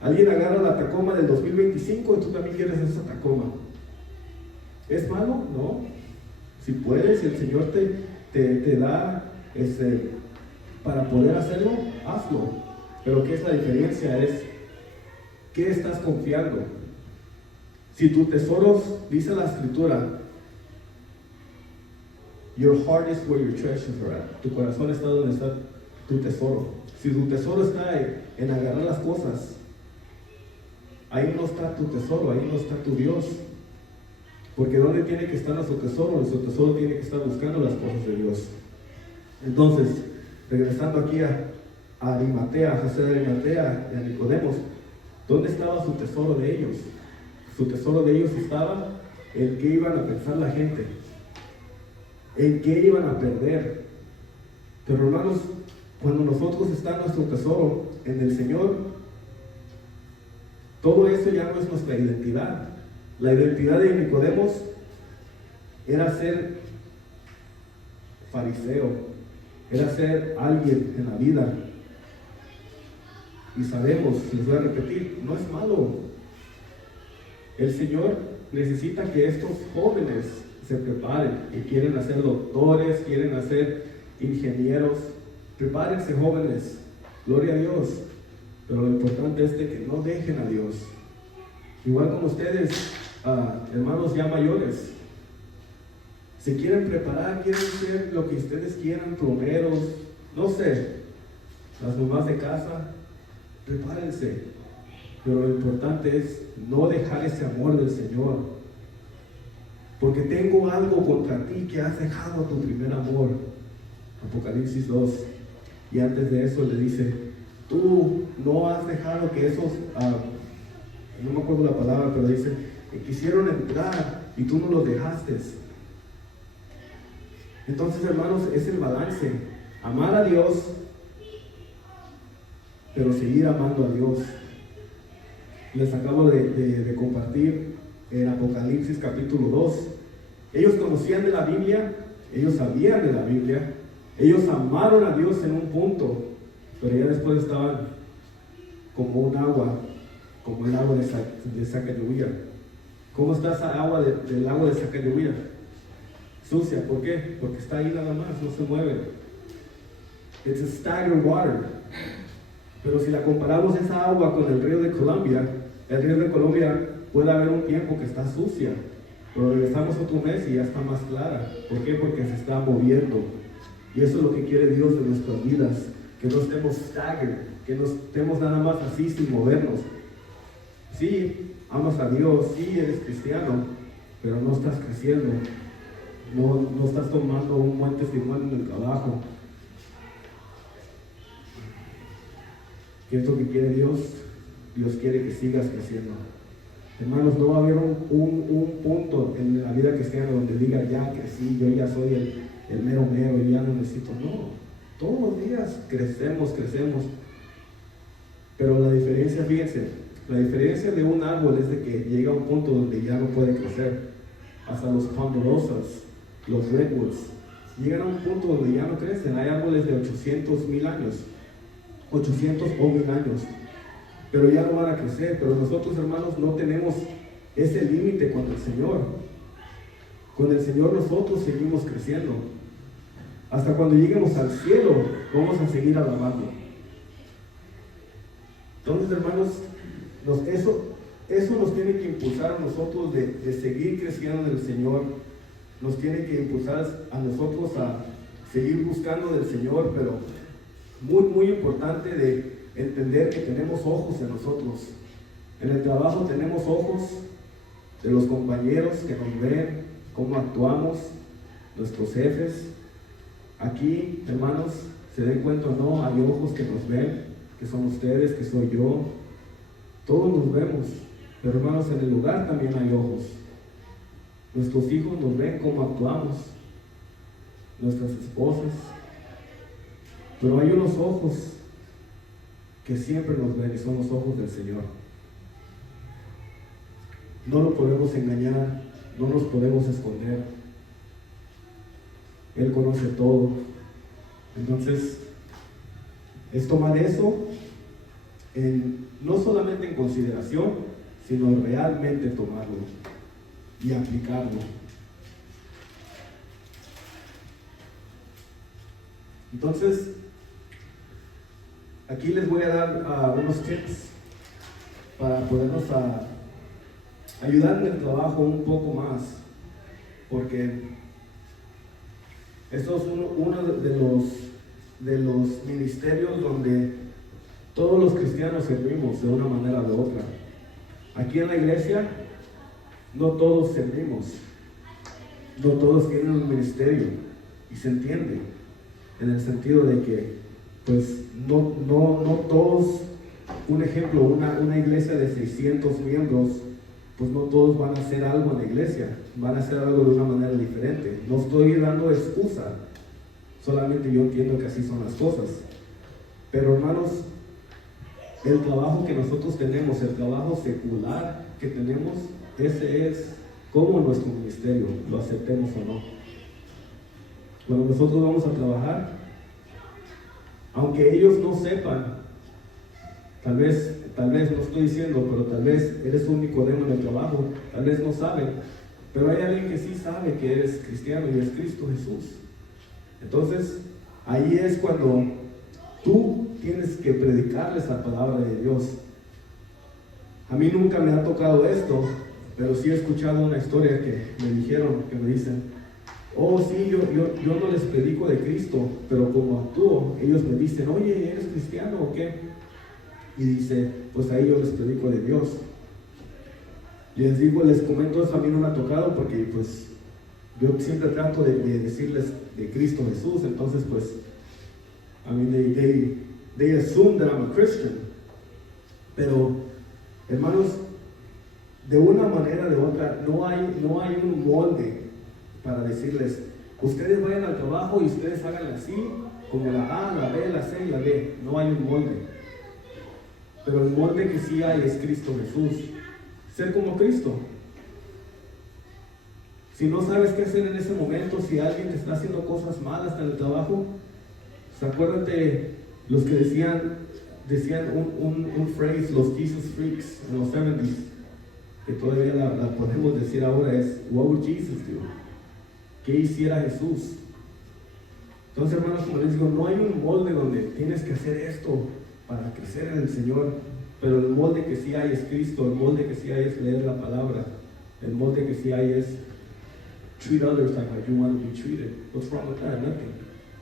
Alguien agarra la Tacoma del 2025 y tú también quieres esa Tacoma. ¿Es malo? No. Si puedes, si el Señor te da para poder hacerlo, hazlo. Pero ¿qué es la diferencia? Es ¿qué estás confiando? Si tus tesoros, dice la Escritura, your heart is where your treasures are at. Tu corazón está donde está tu tesoro. Si tu tesoro está en agarrar las cosas, ahí no está tu tesoro, ahí no está tu Dios. Porque ¿dónde tiene que estar nuestro tesoro? Nuestro tesoro tiene que estar buscando las cosas de Dios. Entonces, regresando aquí a Arimatea, a José de Arimatea y a Nicodemos, ¿dónde estaba su tesoro de ellos? Su tesoro de ellos estaba en qué iban a pensar la gente, en qué iban a perder. Pero hermanos, cuando nosotros está nuestro tesoro en el Señor, todo eso ya no es nuestra identidad. La identidad de Nicodemos era ser fariseo, era ser alguien en la vida. Y sabemos, les voy a repetir, no es malo. El Señor necesita que estos jóvenes se preparen, que quieren hacer doctores, quieren hacer ingenieros. Prepárense, jóvenes, gloria a Dios. Pero lo importante es de que no dejen a Dios. Igual como ustedes, hermanos ya mayores, se quieren preparar, quieren ser lo que ustedes quieran, plomeros, no sé, las mamás de casa, prepárense. Pero lo importante es no dejar ese amor del Señor. Porque tengo algo contra ti que has dejado a tu primer amor. Apocalipsis 2. Y antes de eso le dice, tú no has dejado que esos, no me acuerdo la palabra, pero dice, que quisieron entrar y tú no los dejaste. Entonces, hermanos, es el balance. Amar a Dios, pero seguir amando a Dios. Les acabo de compartir en Apocalipsis capítulo 2. Ellos conocían de la Biblia, ellos sabían de la Biblia, ellos amaron a Dios en un punto, pero ya después estaban como un agua, como el agua de Sacagawea. ¿Cómo está esa agua del agua de Sacagawea? Sucia. ¿Por qué? Porque está ahí nada más, no se mueve. It's a stagnant water. Pero si la comparamos esa agua con el río de Colombia, el río de Colombia puede haber un tiempo que está sucia, pero regresamos otro mes y ya está más clara. ¿Por qué? Porque se está moviendo. Y eso es lo que quiere Dios de nuestras vidas, que no estemos stagnant, que no estemos nada más así sin movernos. Sí, amas a Dios, sí eres cristiano, pero no estás creciendo, no estás tomando un buen testimonio en el trabajo. ¿Qué es lo que quiere Dios? Dios quiere que sigas creciendo. Hermanos, no va a haber un punto en la vida cristiana donde diga, ya crecí, yo ya soy el mero mero y ya no necesito. No, todos los días crecemos. Pero la diferencia, fíjense, la diferencia de un árbol es de que llega a un punto donde ya no puede crecer. Hasta los ponderosas, los redwoods, llegan a un punto donde ya no crecen. Hay árboles de 800,000 años. 800 o 1000 años, pero ya no van a crecer. Pero nosotros, hermanos, no tenemos ese límite con el Señor. Con el Señor nosotros seguimos creciendo. Hasta cuando lleguemos al cielo, vamos a seguir alabando. Entonces, hermanos, eso nos tiene que impulsar a nosotros de seguir creciendo en el Señor. Nos tiene que impulsar a nosotros a seguir buscando del Señor, pero muy importante de entender que tenemos ojos en nosotros. En el trabajo tenemos ojos de los compañeros que nos ven, cómo actuamos. nuestros jefes. Aquí, hermanos, se den cuenta o no, hay ojos que nos ven, que son ustedes, que soy yo. Todos nos vemos, pero hermanos, en el lugar también hay ojos. Nuestros hijos nos ven cómo actuamos, nuestras esposas, pero hay unos ojos que siempre nos ven y son los ojos del Señor. No lo podemos engañar, no nos podemos esconder. Él conoce todo. Entonces, es tomar eso no solamente en consideración, sino realmente tomarlo y aplicarlo. Entonces, aquí les voy a dar unos tips para podernos ayudar en el trabajo un poco más, porque esto es uno de los ministerios donde todos los cristianos servimos de una manera o de otra. Aquí en la iglesia no todos servimos, no todos tienen un ministerio, y se entiende en el sentido de que pues no todos, un ejemplo, una iglesia de 600 miembros, pues no todos van a hacer algo en la iglesia, van a hacer algo de una manera diferente. No estoy dando excusa, solamente yo entiendo que así son las cosas. Pero hermanos, el trabajo que nosotros tenemos, el trabajo secular que tenemos, ese es como nuestro ministerio, lo aceptemos o no. Cuando nosotros vamos a trabajar, aunque ellos no sepan, tal vez no estoy diciendo, pero tal vez eres un Nicodemo en el trabajo, tal vez no saben, pero hay alguien que sí sabe que eres cristiano y es Cristo Jesús. Entonces, ahí es cuando tú tienes que predicarles la palabra de Dios. A mí nunca me ha tocado esto, pero sí he escuchado una historia que me dijeron, que me dicen, oh sí, yo no les predico de Cristo, pero como actúo, ellos me dicen, oye, ¿eres cristiano o qué? Y dice, pues ahí yo les predico de Dios. Les comento eso, a mí no me ha tocado porque pues yo siempre trato de decirles de Cristo Jesús. Entonces pues, I mean, they assume that I'm a Christian. Pero, hermanos, de una manera o de otra, no hay un molde para decirles, ustedes vayan al trabajo y ustedes hagan así, como la A, la B, la C y la D. No hay un molde. Pero el molde que sí hay es Cristo Jesús. Ser como Cristo. Si no sabes qué hacer en ese momento, si alguien te está haciendo cosas malas en el trabajo, pues acuérdate los que decían un phrase, los Jesus freaks en los 70s, que todavía la podemos decir ahora, es what would Jesus do? ¿Qué hiciera Jesús? Entonces, hermanos, como les digo, no hay un molde donde tienes que hacer esto para crecer en el Señor, pero el molde que sí hay es Cristo, el molde que sí hay es leer la palabra, el molde que sí hay es treat others like you want to be treated. What's wrong with that? Nothing.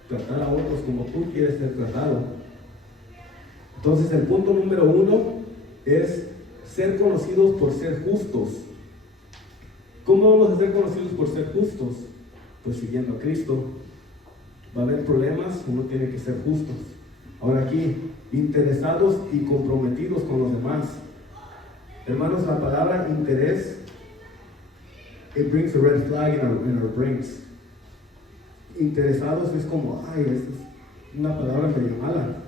Tratar a otros como tú quieres ser tratado. Entonces, el punto número 1 es ser conocidos por ser justos. ¿Cómo vamos a ser conocidos por ser justos? Pues siguiendo a Cristo. Va a haber problemas, uno tiene que ser justos. Ahora aquí, interesados y comprometidos con los demás. Hermanos, la palabra interés, it brings a red flag in our brains. Interesados es como, ay, esa es una palabra medio mala.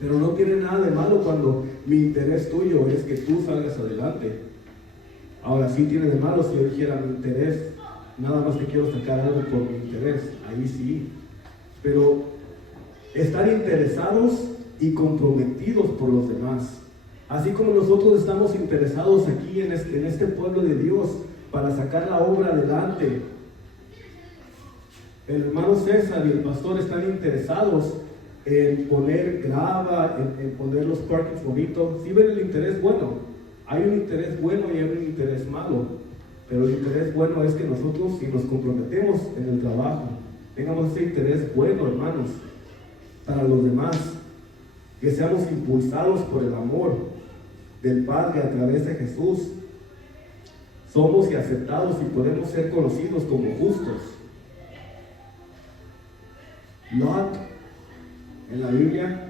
Pero no tiene nada de malo cuando mi interés tuyo es que tú salgas adelante. Ahora sí tiene de malo si yo dijera mi interés, nada más te quiero sacar algo por mi interés, ahí sí. Pero estar interesados y comprometidos por los demás. Así como nosotros estamos interesados aquí en este pueblo de Dios para sacar la obra adelante. El hermano César y el pastor están interesados en poner grava, en poner los parkings bonitos. Si ven el interés bueno, hay un interés bueno y hay un interés malo, pero el interés bueno es que nosotros, si nos comprometemos en el trabajo, tengamos ese interés bueno, hermanos, para los demás, que seamos impulsados por el amor del Padre a través de Jesús. Somos y aceptados y podemos ser conocidos como justos. Lot, en la Biblia,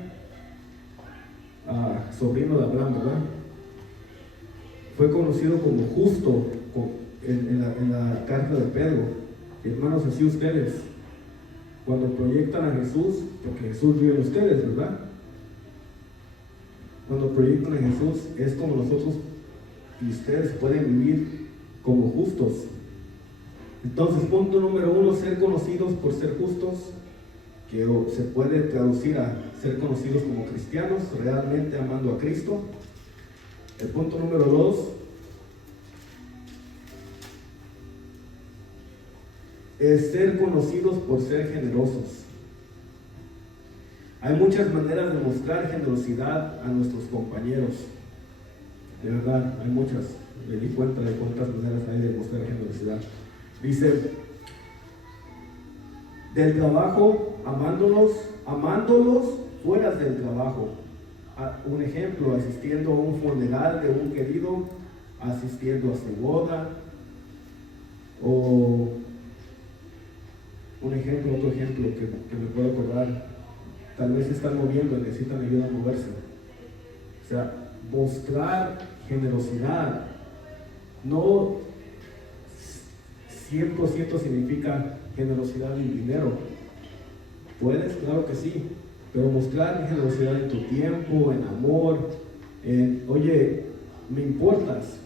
sobrino de Abraham, ¿verdad? Fue conocido como justo en la carta de Pedro. Hermanos, así ustedes, cuando proyectan a Jesús, porque Jesús vive en ustedes, ¿verdad? Cuando proyectan a Jesús, es como nosotros y ustedes pueden vivir como justos. Entonces, punto número 1, ser conocidos por ser justos, que se puede traducir a ser conocidos como cristianos, realmente amando a Cristo. El punto número 2 es ser conocidos por ser generosos. Hay muchas maneras de mostrar generosidad a nuestros compañeros. De verdad, hay muchas. Me di cuenta de cuántas maneras hay de mostrar generosidad. Dice, del trabajo, amándolos fuera del trabajo. Un ejemplo, asistiendo a un funeral de un querido, asistiendo a su boda, o otro ejemplo que me puedo acordar, tal vez se están moviendo y necesitan ayuda a moverse. O sea, mostrar generosidad, no 100% significa generosidad en dinero. ¿Puedes? Claro que sí, pero mostrar generosidad en tu tiempo, en amor, oye, me importas.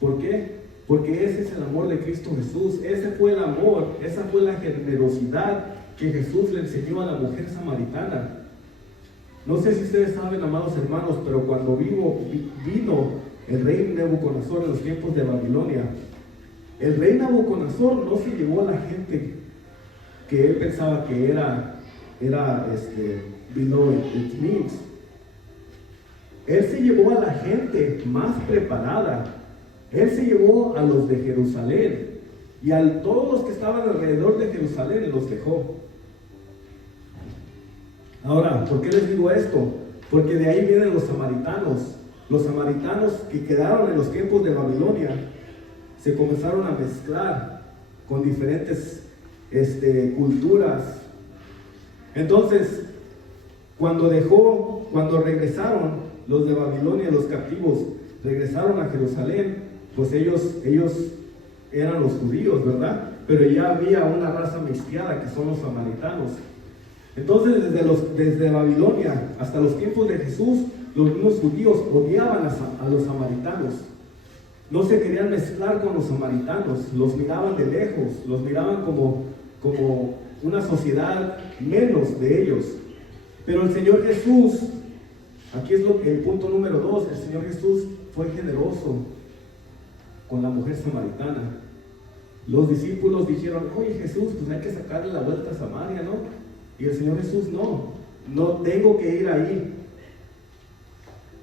¿Por qué? Porque ese es el amor de Cristo Jesús. Ese fue el amor, esa fue la generosidad que Jesús le enseñó a la mujer samaritana. No sé si ustedes saben, amados hermanos, pero cuando vino el rey Nabucodonosor en los tiempos de Babilonia, el rey Nabucodonosor no se llevó a la gente que él pensaba que era below its needs. Él se llevó a la gente más preparada. Él se llevó a los de Jerusalén y a todos los que estaban alrededor de Jerusalén los dejó. Ahora, ¿por qué les digo esto? Porque de ahí vienen los samaritanos que quedaron en los tiempos de Babilonia. Se comenzaron a mezclar con diferentes culturas. Entonces, cuando regresaron los de Babilonia, los captivos, regresaron a Jerusalén, pues ellos eran los judíos, ¿verdad? Pero ya había una raza mezclada que son los samaritanos. Entonces, desde Babilonia hasta los tiempos de Jesús, los mismos judíos odiaban a los samaritanos. No se querían mezclar con los samaritanos, los miraban de lejos, los miraban como una sociedad menos de ellos. Pero el Señor Jesús, aquí es el punto número 2, el Señor Jesús fue generoso con la mujer samaritana. Los discípulos dijeron, oye Jesús, pues hay que sacarle la vuelta a Samaria, ¿no? Y el Señor Jesús, no tengo que ir ahí.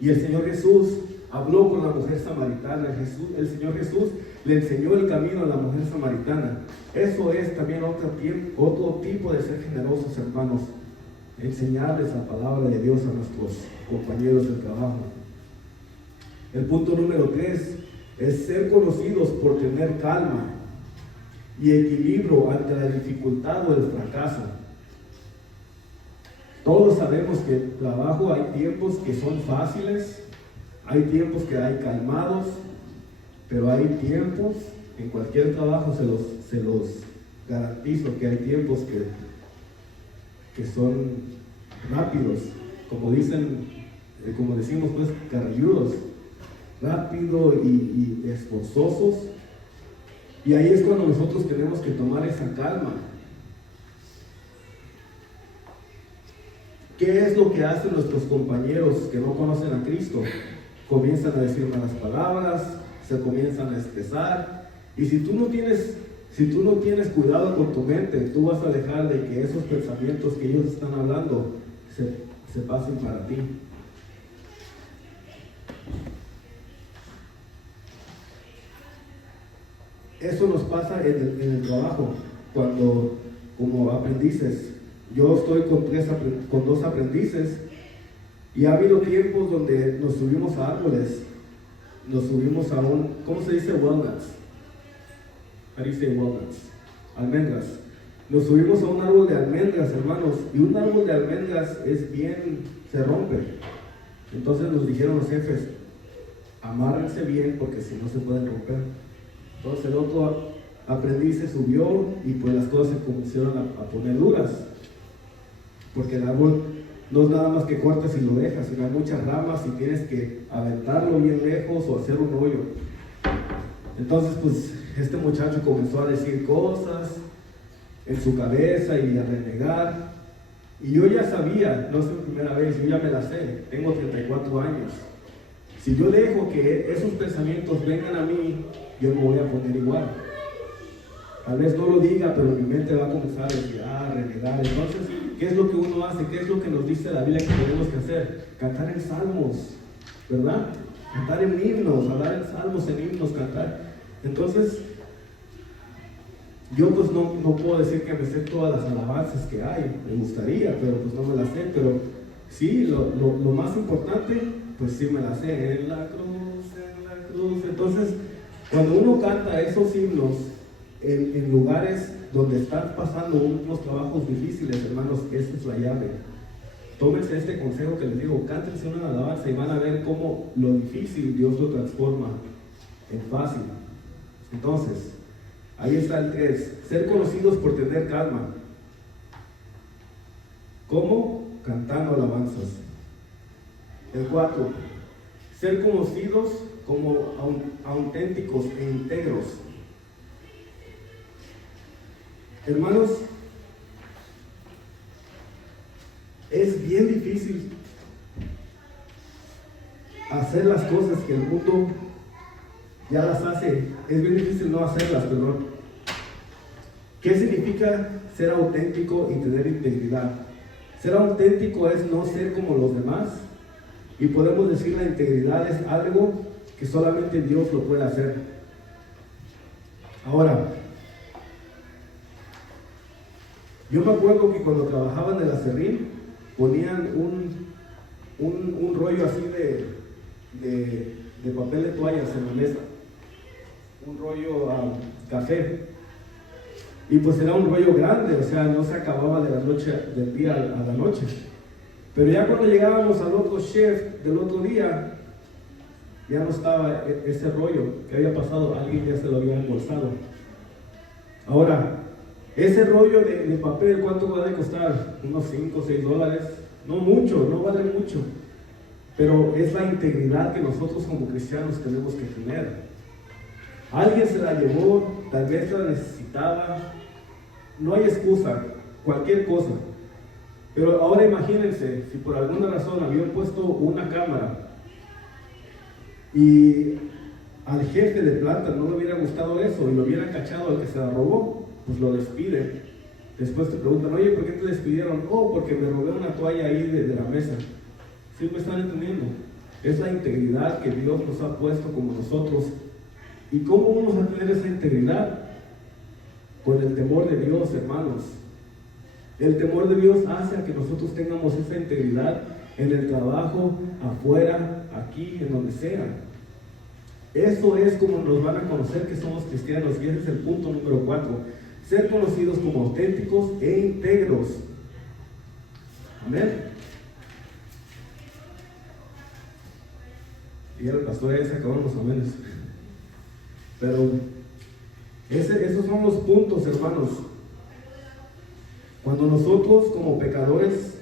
Y el Señor Jesús habló con la mujer samaritana. El Señor Jesús le enseñó el camino a la mujer samaritana. Eso es también otro tipo de ser generosos, hermanos. Enseñarles la palabra de Dios a nuestros compañeros de trabajo. El punto número 3 es ser conocidos por tener calma y equilibrio ante la dificultad o el fracaso. Todos sabemos que en el trabajo hay tiempos que son fáciles, hay tiempos que hay calmados, pero hay tiempos, en cualquier trabajo se los garantizo que hay tiempos que son rápidos, como decimos pues, carrilludos, rápido y esforzosos. Y ahí es cuando nosotros tenemos que tomar esa calma. ¿Qué es lo que hacen nuestros compañeros que no conocen a Cristo? Comienzan a decir malas palabras, se comienzan a estresar, y si tú no tienes cuidado con tu mente, tú vas a dejar de que esos pensamientos que ellos están hablando se pasen para ti. Eso nos pasa en el trabajo, cuando como aprendices, yo estoy con 2 aprendices, y ha habido tiempos donde nos subimos a árboles, nos subimos a ¿cómo se dice walnuts? How do you say walnuts? Almendras. nos subimos a un árbol de almendras, hermanos, y un árbol de almendras se rompe. Entonces nos dijeron los jefes, amárrense bien porque si no se pueden romper. Entonces el otro aprendiz se subió y pues las cosas se comenzaron a poner duras, porque el árbol no es nada más que cortas y lo dejas, sino hay muchas ramas y tienes que aventarlo bien lejos o hacer un hoyo. Entonces pues este muchacho comenzó a decir cosas en su cabeza y a renegar, y yo ya sabía, no es mi primera vez, yo ya me la sé, tengo 34 años. Si yo dejo que esos pensamientos vengan a mí, yo me voy a poner igual. Tal vez no lo diga, pero mi mente va a comenzar a decir, renegar. Entonces, ¿qué es lo que uno hace? ¿Qué es lo que nos dice la Biblia que tenemos que hacer? Cantar en salmos, ¿verdad? Cantar en himnos, hablar en salmos, en himnos, cantar. Entonces, yo pues no puedo decir que me sé todas las alabanzas que hay, me gustaría, pero pues no me las sé. Pero sí, lo más importante, pues sí me las sé, en la cruz, en la cruz. Entonces, cuando uno canta esos himnos en lugares donde están pasando unos trabajos difíciles, hermanos, esa es la llave. Tómense este consejo que les digo, cántense una alabanza y van a ver cómo lo difícil Dios lo transforma en fácil. Entonces, ahí está el 3, ser conocidos por tener calma. ¿Cómo? Cantando alabanzas. El 4, ser conocidos como auténticos e íntegros. Hermanos, es bien difícil hacer las cosas que el mundo ya las hace. Es bien difícil no hacerlas, perdón. ¿Qué significa ser auténtico y tener integridad? Ser auténtico es no ser como los demás, y podemos decir la integridad es algo que solamente Dios lo puede hacer. Ahora, yo me acuerdo que cuando trabajaba en el aserrín ponían un rollo así de papel de toallas en la mesa, un rollo café, y pues era un rollo grande, o sea, no se acababa de la noche, del día a la noche. Pero ya cuando llegábamos al otro shift del otro día, ya no estaba ese rollo que había pasado, alguien ya se lo había embolsado. Ahora, ese rollo de papel, ¿cuánto va a costar? Unos 5 o 6 dólares. No mucho, no vale mucho. Pero es la integridad que nosotros como cristianos tenemos que tener. Alguien se la llevó, tal vez la necesitaba. No hay excusa, cualquier cosa. Pero ahora imagínense, si por alguna razón habían puesto una cámara y al jefe de planta no le hubiera gustado eso y lo hubieran cachado al que se la robó, pues lo despiden. Después te preguntan, oye, ¿por qué te despidieron? Oh, porque me robé una toalla ahí de la mesa. ¿Sí me están entendiendo? Es la integridad que Dios nos ha puesto como nosotros. ¿Y cómo vamos a tener esa integridad? Con el temor de Dios, hermanos. El temor de Dios hace a que nosotros tengamos esa integridad en el trabajo, afuera, aquí, en donde sea. Eso es como nos van a conocer que somos cristianos, y ese es el punto número 4. Ser conocidos como auténticos e íntegros. Amén. Y el pastor ya se acabaron los amenes. Pero esos son los puntos, hermanos. Cuando nosotros como pecadores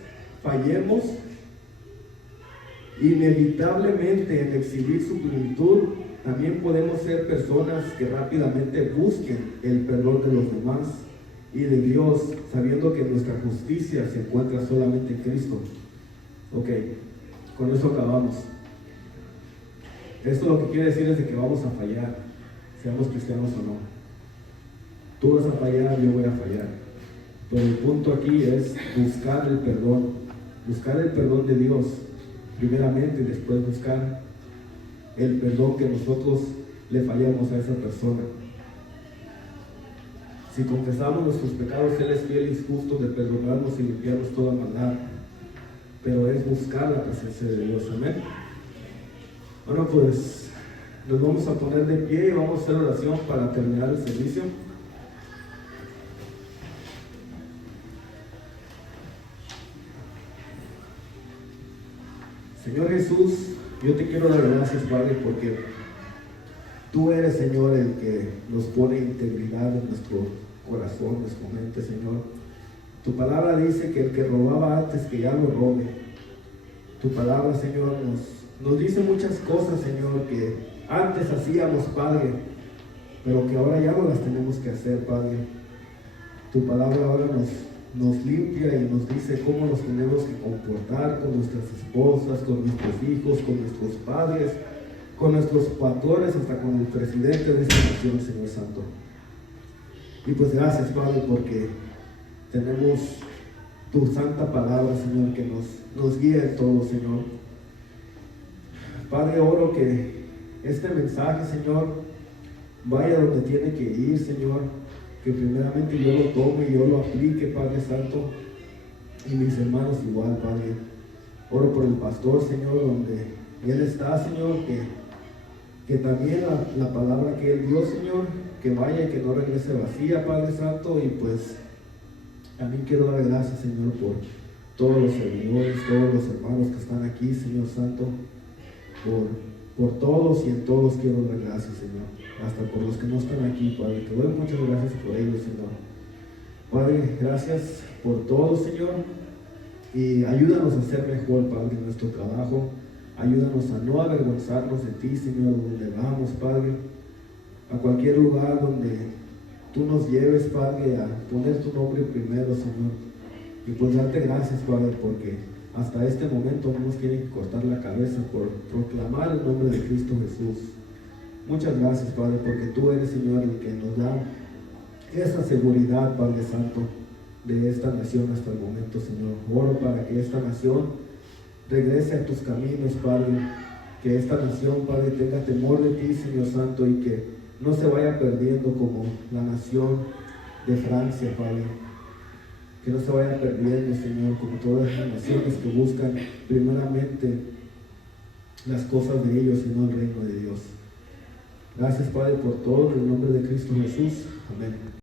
fallemos, inevitablemente en exhibir su plenitud, también podemos ser personas que rápidamente busquen el perdón de los demás y de Dios, sabiendo que nuestra justicia se encuentra solamente en Cristo. Ok, con eso acabamos. Esto lo que quiere decir es de que vamos a fallar, seamos cristianos o no. Tú vas a fallar, yo voy a fallar. Pero el punto aquí es buscar el perdón de Dios primeramente, y después buscar el perdón que nosotros le fallamos a esa persona. Si confesamos nuestros pecados, Él es fiel y justo de perdonarnos y limpiarnos toda maldad. Pero es buscar la presencia de Dios. Amén. Bueno, pues nos vamos a poner de pie y vamos a hacer oración para terminar el servicio. Señor Jesús, yo te quiero dar gracias, Padre, porque tú eres, Señor, el que nos pone integridad en nuestro corazón, en nuestra mente, Señor. Tu palabra dice que el que robaba antes, que ya no robe. Tu palabra, Señor, nos dice muchas cosas, Señor, que antes hacíamos, Padre, pero que ahora ya no las tenemos que hacer, Padre. Tu palabra ahora nos limpia y nos dice cómo nos tenemos que comportar con nuestras esposas, con nuestros hijos, con nuestros padres, con nuestros patrones, hasta con el presidente de esta nación, Señor Santo. Y pues gracias, Padre, porque tenemos tu santa palabra, Señor, que nos guía en todo, Señor. Padre, oro que este mensaje, Señor, vaya donde tiene que ir, Señor, que primeramente yo lo tome y yo lo aplique, Padre Santo, y mis hermanos igual, Padre. Oro por el pastor, Señor, donde él está, Señor, que también la palabra que él dio, Señor, que vaya y que no regrese vacía, Padre Santo. Y pues también quiero dar gracias, Señor, por todos los servidores, todos los hermanos que están aquí, Señor Santo, por todos y en todos quiero dar gracias, Señor, hasta por los que no están aquí, Padre. Te doy muchas gracias por ellos, Señor. Padre, gracias por todo, Señor, y ayúdanos a ser mejor, Padre, en nuestro trabajo. Ayúdanos a no avergonzarnos de ti, Señor, donde vamos, Padre, a cualquier lugar donde tú nos lleves, Padre, a poner tu nombre primero, Señor. Y pues darte gracias, Padre, porque hasta este momento no nos quieren cortar la cabeza por proclamar el nombre de Cristo Jesús. Muchas gracias, Padre, porque tú eres, Señor, el que nos da esa seguridad, Padre Santo, de esta nación hasta el momento, Señor. Oro para que esta nación regrese a tus caminos, Padre, que esta nación, Padre, tenga temor de ti, Señor Santo, y que no se vaya perdiendo como la nación de Francia, Padre, que no se vaya perdiendo, Señor, como todas las naciones que buscan primeramente las cosas de ellos y no el reino de Dios. Gracias, Padre, por todo, en el nombre de Cristo Jesús. Amén.